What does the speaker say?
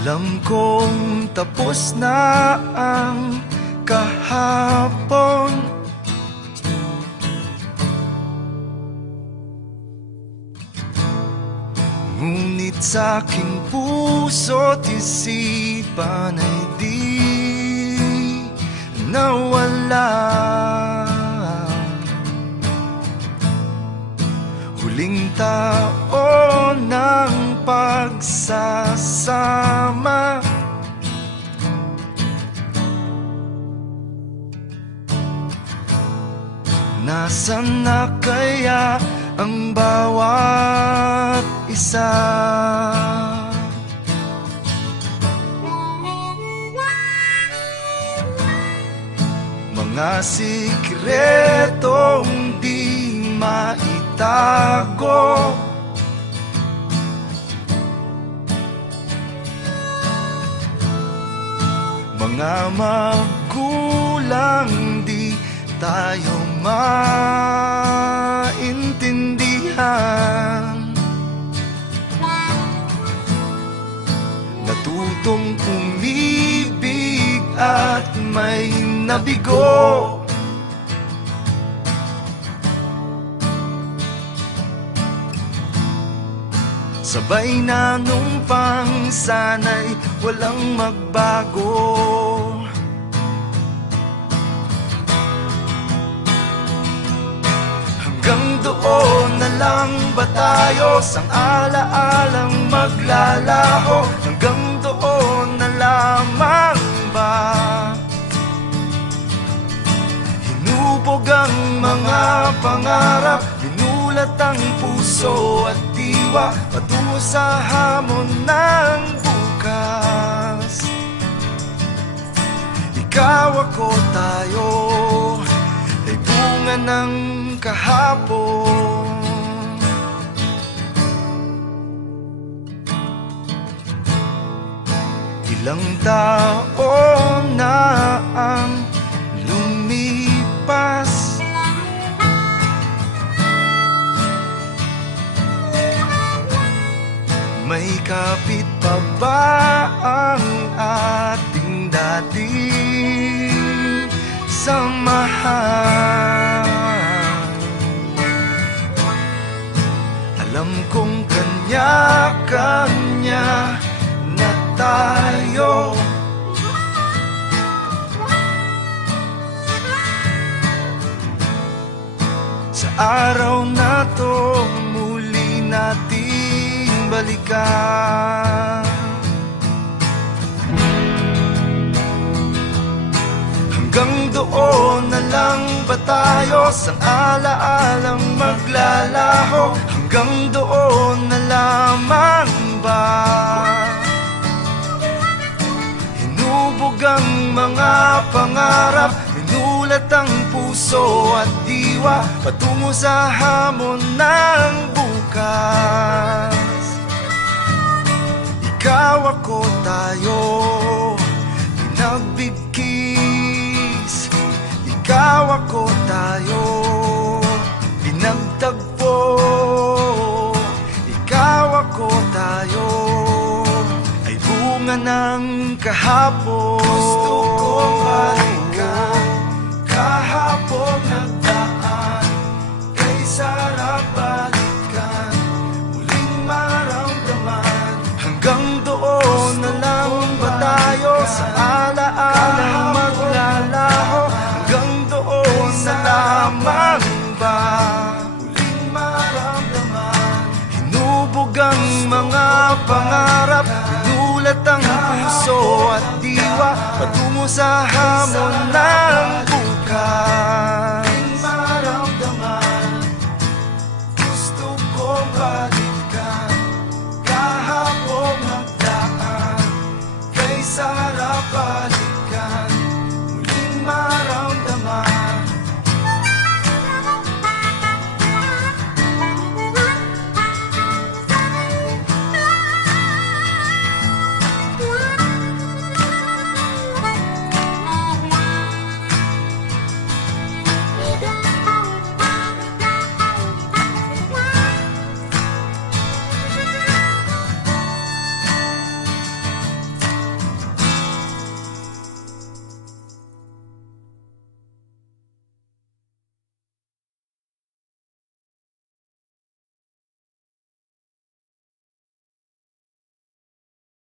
Alam kong tapos na ang kahapon, ngunit sa aking puso't isipan ay di nawala. Huling taon ng pagsasama, nasaan na kaya ang bawat isa? Mga sikretong di maitago, mga magulang di tayo maintindihan, natutong umibig at may nabigo. Sabay na nung pang sana'y walang magbago. Hanggang doon na lang ba tayo, sang alaalang maglalaho? Hanggang doon na lamang ba? Hinubog ang mga pangarap, binulat ang puso at diwa patungo sa hamon ng bukas. Ikaw, ako, tayo ay bunga ng kahapon. Ilang taon na ang lumipas, may kapit pa ba ang ating dating samahan? Alam kong kanya-kanya na tayo, sa araw na to muli nating balikan. Hanggang doon na lang ba tayo, sang alaalang maglalaho? Hanggang doon na lamang ba? Hinubog ang mga pangarap, binulat ang puso at diwa patungo sa hamon ng bukas. Ikaw, ako, tayo, pinagbibkis. Ikaw, ako, tayo, pinagtagpo. Ikaw, ako, tayo ay bunga ng kahapon. Gusto kong balikan kahapon nagdaan, kay sarap balikan, muling maramdaman. Hanggang doon na lang ba tayo, sa alaalang maglalaho? Hanggang doon na lamang ba, muling maramdaman? Hinubog ang mga pangarap, binulat ang puso at diwa patungo sa hamon ng bukas. Maramdaman, gusto kong balikan kahapon nagdaan, kay sarap balikan.